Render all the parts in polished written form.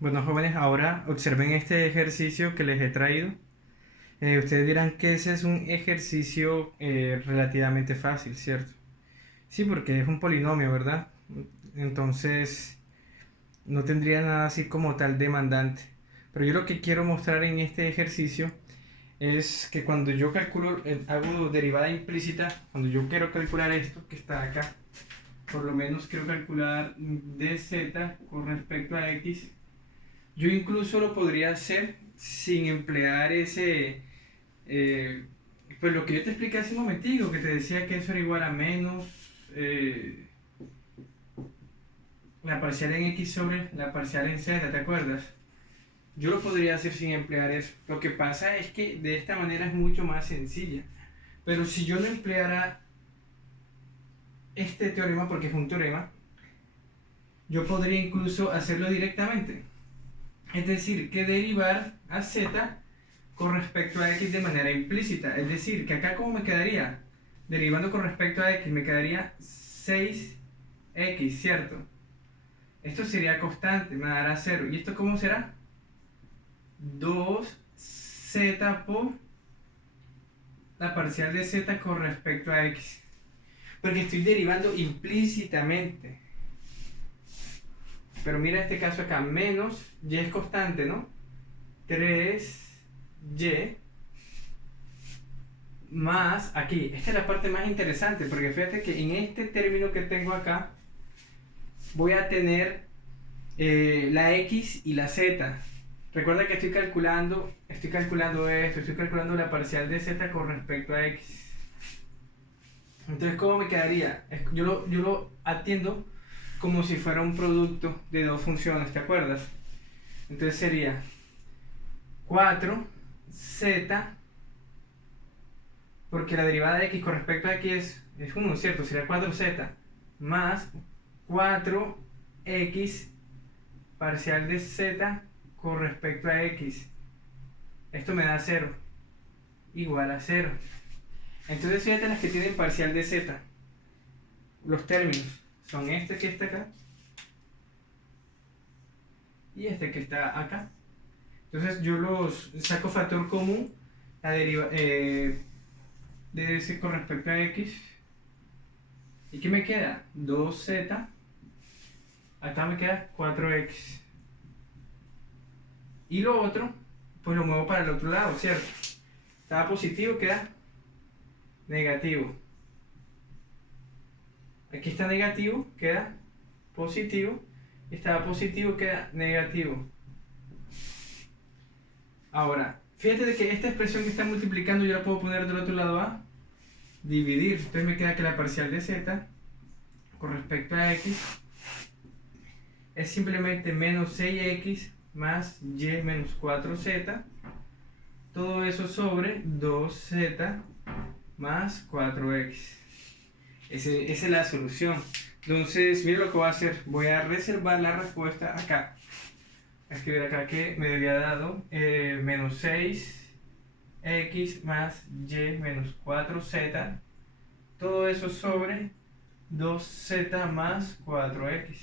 Bueno, jóvenes, ahora observen este ejercicio que les he traído. Ustedes dirán que ese es un ejercicio relativamente fácil, ¿cierto? Sí, porque es un polinomio, ¿verdad? Entonces, no tendría nada así como tal demandante. Pero yo lo que quiero mostrar en este ejercicio es que cuando yo calculo, hago derivada implícita, cuando yo quiero calcular esto que está acá, por lo menos quiero calcular dz con respecto a x. Yo incluso lo podría hacer sin emplear eh, pues lo que yo te expliqué hace un momentico, que te decía que eso era igual a menos eh, la parcial en x sobre la parcial en z, ¿te acuerdas? Yo lo podría hacer sin emplear eso. Lo que pasa es que de esta manera es mucho más sencilla. Pero si yo no empleara este teorema, porque es un teorema, yo podría incluso hacerlo directamente. Es decir, que derivar a z con respecto a x de manera implícita. Es decir, que acá ¿cómo me quedaría? Derivando con respecto a x me quedaría 6x, ¿cierto? Esto sería constante, me dará 0. ¿Y esto cómo será? 2z por la parcial de z con respecto a x. Porque estoy derivando implícitamente. Pero mira este caso acá, menos y es constante, ¿no? 3y más aquí. Esta es la parte más interesante, porque fíjate que en este término que tengo acá voy a tener la x y la z. Recuerda que estoy calculando esto, estoy calculando la parcial de z con respecto a x. Entonces, ¿cómo me quedaría? Yo lo atiendo como si fuera un producto de dos funciones, ¿te acuerdas? Entonces sería 4z, porque la derivada de x con respecto a x es 1, ¿cierto? Sería 4z más 4x parcial de z con respecto a x. Esto me da 0, igual a 0. Entonces fíjate las que tienen parcial de z. Los términos son este que está acá y este que está acá. Entonces yo los saco factor común, la deriva, de ese con respecto a x. ¿Y qué me queda? 2z. Acá me queda 4x. Y lo otro, pues lo muevo para el otro lado, ¿cierto? Estaba positivo, queda negativo. Aquí está negativo, queda positivo. Estaba positivo, queda negativo. Ahora, fíjate de que esta expresión que está multiplicando yo la puedo poner del otro lado a dividir. Entonces me queda que la parcial de z con respecto a x es simplemente menos 6x más y menos 4z. Todo eso sobre 2z más 4x. Esa es la solución. Entonces, mira lo que voy a hacer. Voy a reservar la respuesta acá. Voy a escribir acá que me había dado menos 6x más y menos 4z. Todo eso sobre 2z más 4x.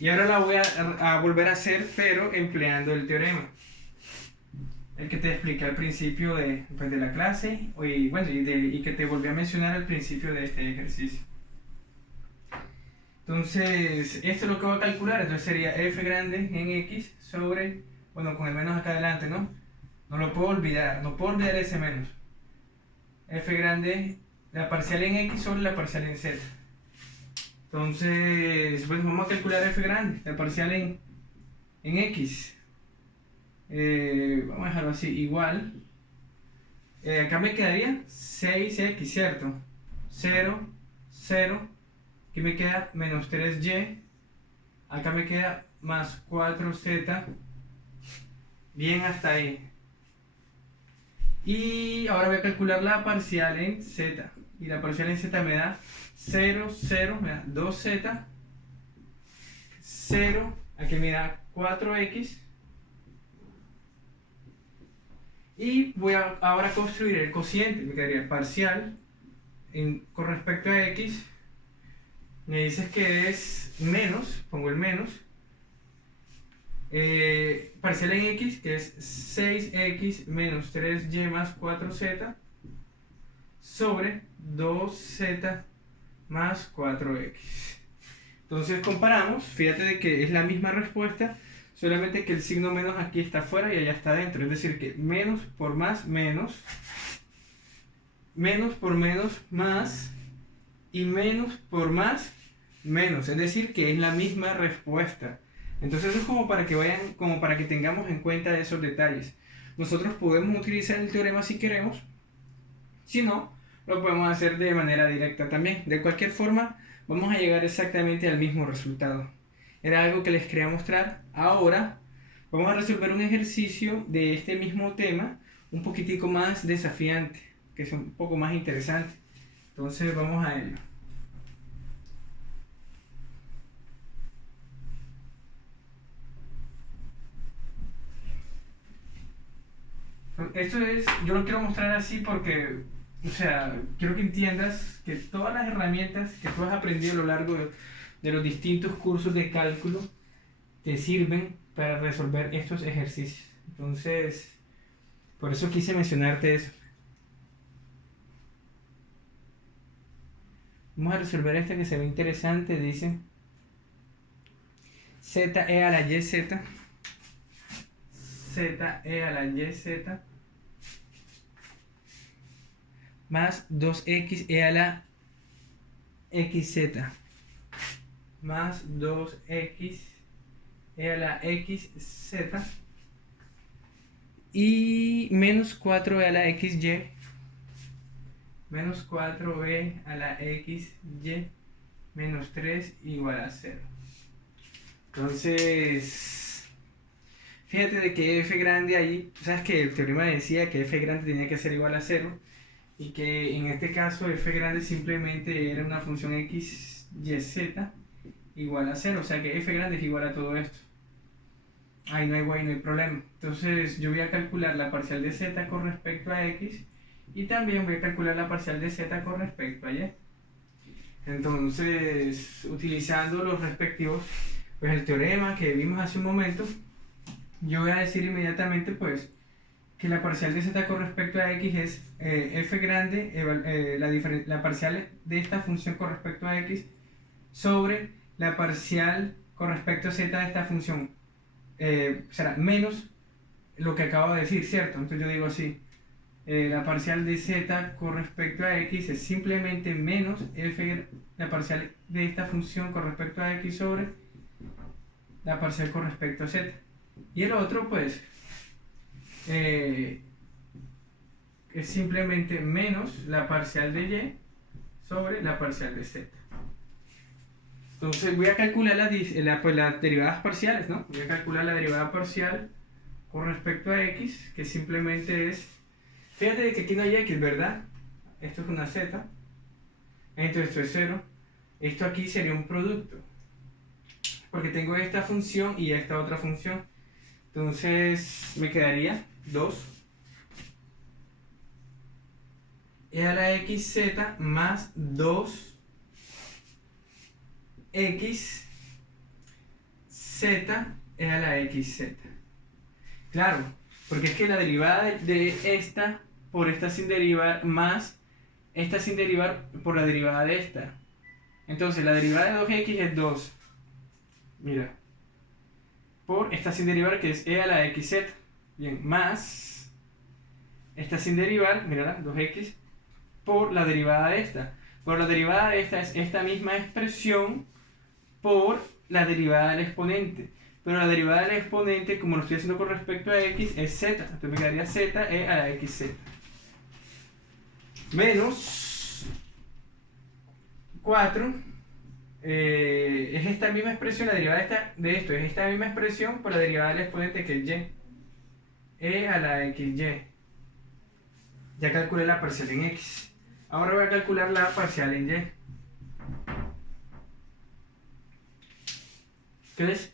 Y ahora la voy a volver a hacer, pero empleando el teorema. El que te expliqué al principio pues, de la clase y, bueno, y que te volví a mencionar al principio de este ejercicio. Entonces, esto es lo que voy a calcular. Entonces sería f grande en x sobre, bueno, con el menos acá adelante, ¿no? No lo puedo olvidar, no puedo olvidar ese menos. F grande, la parcial en x sobre la parcial en z. Entonces, pues vamos a calcular f grande, la parcial en x. Vamos a dejarlo así, igual. Acá me quedaría 6x, ¿cierto? 0, 0. Aquí me queda menos 3y. Acá me queda más 4z. Bien, hasta ahí. Y ahora voy a calcular la parcial en z. Y la parcial en z me da 0, 0, me da 2z. 0, aquí me da 4x. Y voy a ahora construir el cociente. Me quedaría parcial con respecto a x. Me dices que es menos, pongo el menos. Parcial en x, que es 6x menos 3y más 4z, sobre 2z más 4x. Entonces comparamos, fíjate de que es la misma respuesta, solamente que el signo menos aquí está afuera y allá está adentro. Es decir, que menos por más, menos, menos por menos, más, y menos por más, menos. Es decir, que es la misma respuesta. Entonces eso es como para que vayan, como para que tengamos en cuenta esos detalles. Nosotros podemos utilizar el teorema si queremos, si no, lo podemos hacer de manera directa también. De cualquier forma, vamos a llegar exactamente al mismo resultado. Era algo que les quería mostrar. Ahora vamos a resolver un ejercicio de este mismo tema, un poquitico más desafiante, que es un poco más interesante. Entonces vamos a ello. Esto es, yo lo quiero mostrar así porque, o sea, quiero que entiendas que todas las herramientas que tú has aprendido a lo largo de los distintos cursos de cálculo te sirven para resolver estos ejercicios. Entonces, por eso quise mencionarte eso. Vamos a resolver este que se ve interesante. Dice z e a la y z, z e a la y z, más 2x e a la xz, más 2x e a la xz, y menos 4 e a la xy, menos 4e a la xy, menos 3 igual a 0. Entonces, fíjate de que f grande ahí, sabes que el teorema decía que f grande tenía que ser igual a 0, y que en este caso f grande simplemente era una función x, y, z igual a 0, o sea que f grande es igual a todo esto. Ahí no hay guay, no hay problema. Entonces yo voy a calcular la parcial de z con respecto a x, y también voy a calcular la parcial de z con respecto a y. Entonces, utilizando los respectivos, pues el teorema que vimos hace un momento, yo voy a decir inmediatamente pues que la parcial de z con respecto a x es f grande, la parcial de esta función con respecto a x, sobre la parcial con respecto a z de esta función, será menos lo que acabo de decir, ¿cierto? Entonces yo digo así, la parcial de z con respecto a x es simplemente menos la parcial de esta función con respecto a x sobre la parcial con respecto a z. Y el otro pues es simplemente menos la parcial de y sobre la parcial de z. Entonces voy a calcular pues, las derivadas parciales, ¿no? Voy a calcular la derivada parcial con respecto a x, que simplemente es, fíjate de que aquí no hay x, ¿verdad? Esto es una z, entonces esto es 0, esto aquí sería un producto, porque tengo esta función y esta otra función, entonces me quedaría 2 e a la xz más 2 x z e a la xz. Claro, porque es que la derivada de esta por esta sin derivar más esta sin derivar por la derivada de esta. Entonces la derivada de 2x es 2. Mira. Por esta sin derivar que es e a la xz. Bien, más esta sin derivar, mira, 2x por la derivada de esta. Por la derivada de esta es esta misma expresión por la derivada del exponente. Pero la derivada del exponente, como lo estoy haciendo con respecto a x, es z. Entonces me quedaría z e a la xz. Menos 4 es esta misma expresión, la derivada de esto es esta misma expresión por la derivada del exponente que es y. E a la xy. Ya calculé la parcial en x. Ahora voy a calcular la parcial en y. Entonces,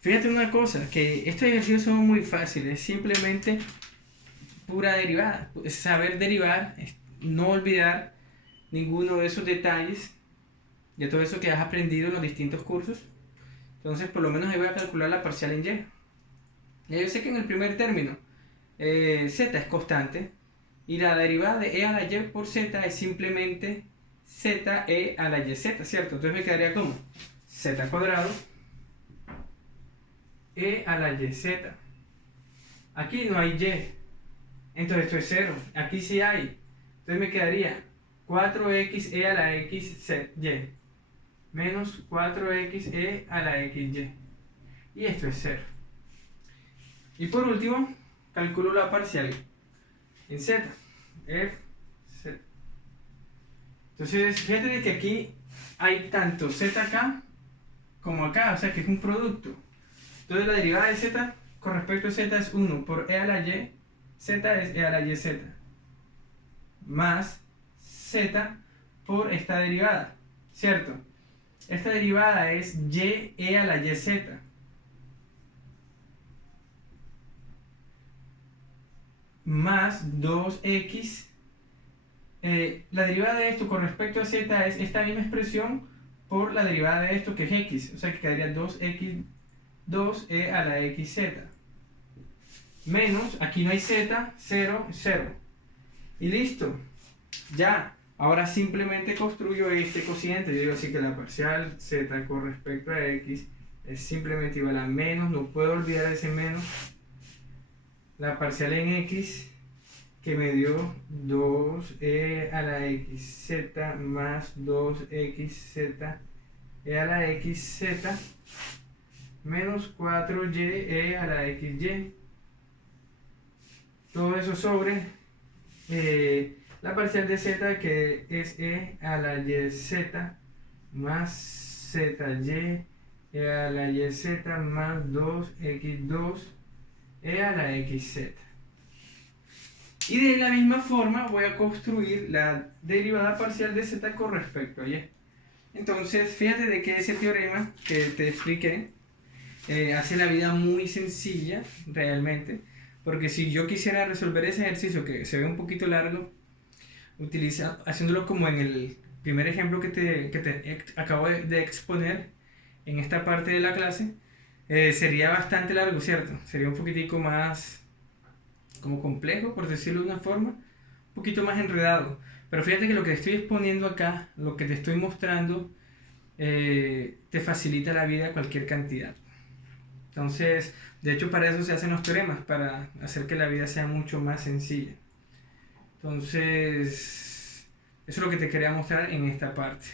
fíjate una cosa, que estos ejercicios son muy fáciles, simplemente pura derivada. Saber derivar, no olvidar ninguno de esos detalles, de todo eso que has aprendido en los distintos cursos. Entonces, por lo menos ahí voy a calcular la parcial en y. Ya yo sé que en el primer término z es constante y la derivada de e a la y por z es simplemente z e a la y z, ¿cierto? Entonces me quedaría como z cuadrado e a la y z. Aquí no hay y, entonces esto es 0. Aquí sí hay. Entonces me quedaría 4xe a la x y menos 4xe a la xy. Y esto es 0. Y por último, calculo la parcial en z. F z. Entonces, fíjate que aquí hay tanto z acá como acá, o sea que es un producto. Entonces la derivada de z con respecto a z es 1 por e a la y, z es e a la y z, más z por esta derivada, ¿cierto? Esta derivada es y e a la y z, más 2x. La derivada de esto con respecto a z es esta misma expresión por la derivada de esto que es x, o sea que quedaría 2x 2e a la xz, menos, aquí no hay z, 0, 0. Y listo, ya. Ahora simplemente construyo este cociente. Yo digo así que la parcial z con respecto a x es simplemente igual a menos, no puedo olvidar ese menos, la parcial en x que me dio 2e a la xz más 2xz e a la xz menos 4y a la xy. Todo eso sobre la parcial de z que es e a la yz más zy e a la yz más 2x2 e a la xz. Y de la misma forma voy a construir la derivada parcial de z con respecto a y. Entonces, fíjate de que ese teorema que te expliqué hace la vida muy sencilla realmente, porque si yo quisiera resolver ese ejercicio que se ve un poquito largo, haciéndolo como en el primer ejemplo que te acabo de exponer en esta parte de la clase, sería bastante largo, ¿cierto? Sería un poquitico más como complejo, por decirlo de una forma, un poquito más enredado. Pero fíjate que lo que te estoy exponiendo acá, lo que te estoy mostrando, te facilita la vida cualquier cantidad. Entonces, de hecho para eso se hacen los teoremas, para hacer que la vida sea mucho más sencilla. Entonces, eso es lo que te quería mostrar en esta parte.